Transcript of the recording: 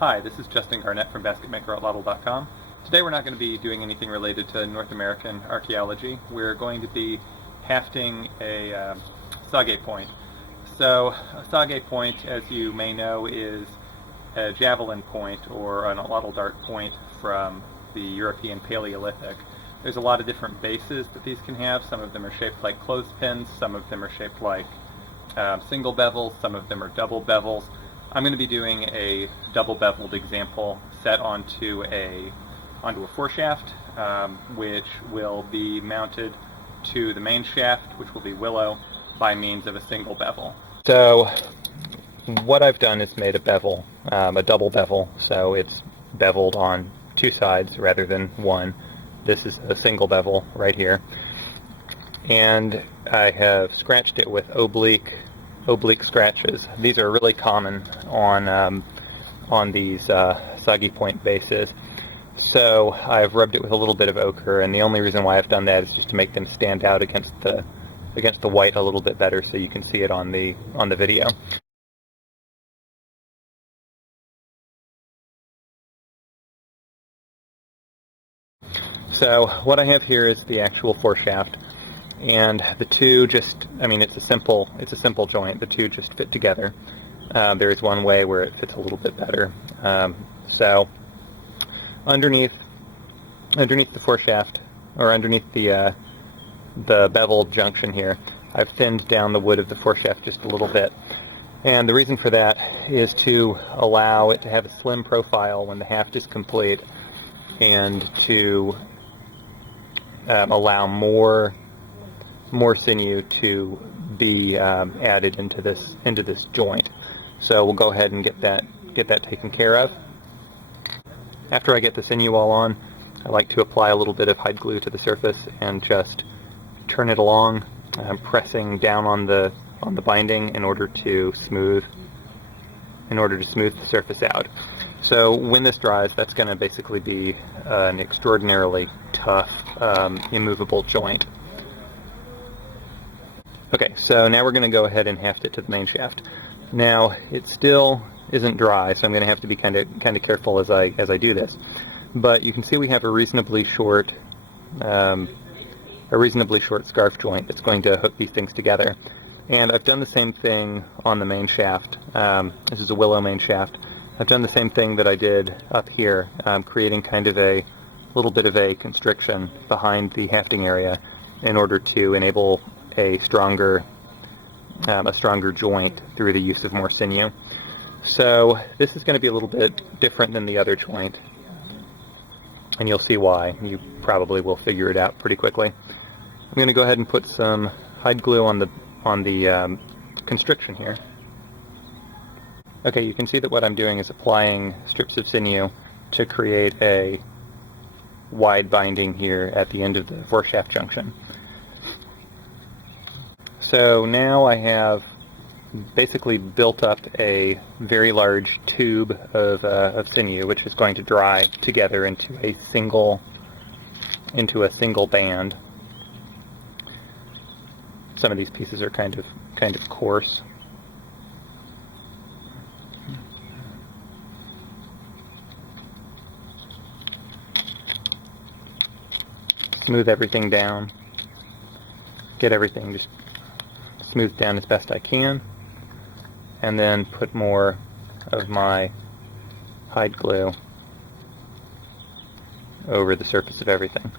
Hi, this is Justin Garnett from basketmaker.lotl.com. Today we're not going to be doing anything related to North American archaeology. We're going to be hafting a Sagaie Point. So a Sagaie Point, as you may know, is a javelin point or an allotl dart point from the European Paleolithic. There's a lot of different bases that these can have. Some of them are shaped like clothespins, some of them are shaped like single bevels, some of them are double bevels. I'm going to be doing a double beveled example set onto a foreshaft, which will be mounted to the main shaft, which will be willow, by means of a single bevel. So what I've done is made a bevel, a double bevel, so it's beveled on two sides rather than one. This is a single bevel right here, and I have scratched it with oblique scratches. These are really common on these Sagaie Point bases. So I've rubbed it with a little bit of ochre, and the only reason why I've done that is just to make them stand out against the white a little bit better, so you can see it on the video. So what I have here is the actual foreshaft. And the two just, it's a simple joint. The two just fit together. There is one way where it fits a little bit better. So underneath the foreshaft, or underneath the beveled junction here, I've thinned down the wood of the foreshaft just a little bit. And the reason for that is to allow it to have a slim profile when the haft is complete, and to allow more sinew to be added into this joint. So we'll go ahead and get that taken care of. After I get the sinew all on, I like to apply a little bit of hide glue to the surface and just turn it along, pressing down on the binding in order to smooth the surface out. So when this dries, that's going to basically be an extraordinarily tough, immovable joint. Okay, so now we're going to go ahead and haft it to the main shaft. Now, it still isn't dry, so I'm going to have to be kind of careful as I do this. But you can see we have a reasonably short scarf joint that's going to hook these things together. And I've done the same thing on the main shaft. This is a willow main shaft. I've done the same thing that I did up here, creating kind of a little bit of a constriction behind the hafting area in order to enable a stronger joint through the use of more sinew. So this is going to be a little bit different than the other joint, and you'll see why. You probably will figure it out pretty quickly. I'm going to go ahead and put some hide glue on the constriction here. Okay, you can see that what I'm doing is applying strips of sinew to create a wide binding here at the end of the foreshaft junction. So now I have basically built up a very large tube of sinew, which is going to dry together into a single band. Some of these pieces are kind of coarse. Smooth everything down. Get everything just smoothed down as best I can, and then put more of my hide glue over the surface of everything.